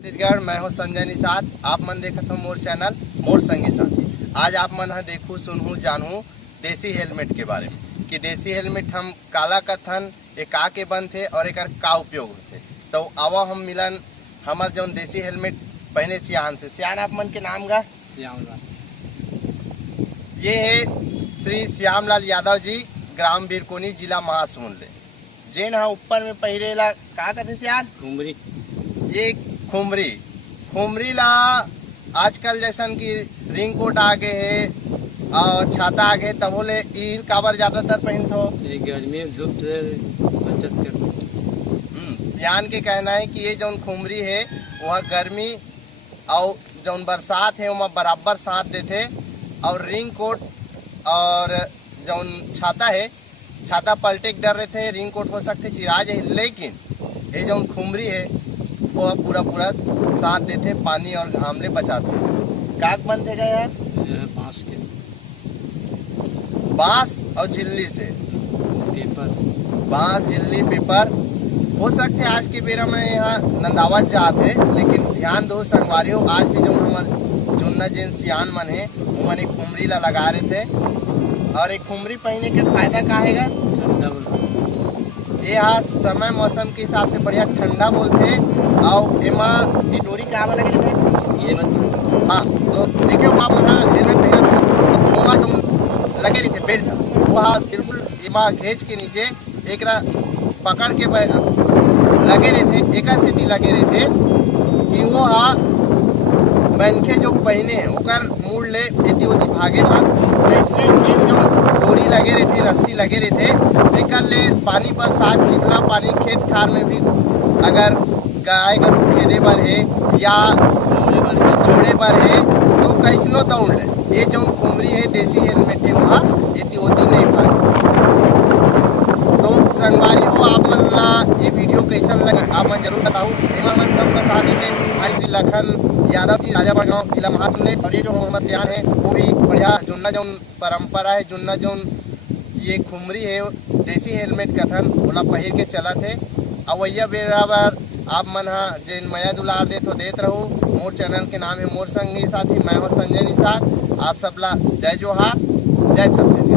छत्तीसगढ़। मैं हूँ संजय निषाद। आप मन देखत हो मोर चैनल मोर संगी साथी। आज आप मन ह देखू सुनहू जानू देसी हेलमेट के बारे में कि देसी हेलमेट हम काला कथन ये का के बनते और एक का उपयोग होते। तो आवा हम मिलन हमार जो देसी हेलमेट पहने सियान से। सियान आप मन के नाम गा? श्यामलाल। ये है श्री श्यामलाल यादव जी, ग्राम बिरकोनी, जिला महासमुंद। जेन हा ऊपर में पहिरेला का कहते सियान? घुमरी। ये खुमरी। खुमरी ला आजकल जैसन की रिंग कोट आ गए है और छाता आ गए, तब बोले ईल काबर ज्यादातर पहनते हो? ये गर्मी में धूप से बचत कर। सियान के कहना है कि ये जो खुमरी है वह गर्मी और जो बरसात है वह बराबर साथ देते। और रिंग कोट और जो छाता है, छाता पलटे के डर रहते हैं, रिंग कोट हो सकते चिरा जाए, लेकिन ये जो खुमरी है वो पूरा साथ देते, पानी और घाम ले बचाते। काक बनते गए यार? बांस के, बांस और झिल्ली से। पेपर, बांस, झिल्ली, पेपर हो सकते। आज के बेरा में यहाँ नंदावत जाते, लेकिन ध्यान दो संगवारी हो, आज भी जो हमारे जुन्ना जिन सियान मन है वो मन एक खुमरी ला लगा रहे थे। और एक खुमरी पहनने के फायदा का है? ठंडा बोला। यहाँ समय मौसम के हिसाब से बढ़िया ठंडा बोलते। और एमा टिटोरी का लगे थे ये मतलब हाँ, तो देखियो आप हेलमेट पहना तुम लगे रहते बेल्ट, वहाँ बिल्कुल एमा घेच के नीचे एक पकड़ के लगे रहते, एक स्थिति लगे रहते कि वो मनखे जो पहने हैं ओकर मूड ले एती ओती भागे मत। इसलिए एक जो डोरी लगे रहते, रस्सी लगे रहते, एक ले पानी पर साथ जितना पानी खेत खार में भी अगर गाय गरु खेदे पर है या जोड़े पर है तो कैसनो दौड़ ले। ये जो खुमरी है देसी हेलमेट है वहाँ एती ओती नहीं भागे। तो संगवारी हो आप मन ला ये वीडियो कैसन लगे आप मन जरूर बताओ। एमा मन सबका साथ से आज श्री लखन यादव जी, राजा गाँव, जिला महासमुंद। और ये जो हमारे सियान है वो भी बढ़िया जुन्ना जो परंपरा है, जुन्ना जो ये खुमरी है देसी हेलमेट कथन ओला पहिर के चला थे। अवैया बराबर आप मन जिन मया दुलार दे तो देत रहो। मोर चैनल के नाम है मोर संगी साथी। मैं हूँ संजय निषाद। आप सबला जय जोहार, जय छत्तीसगढ़।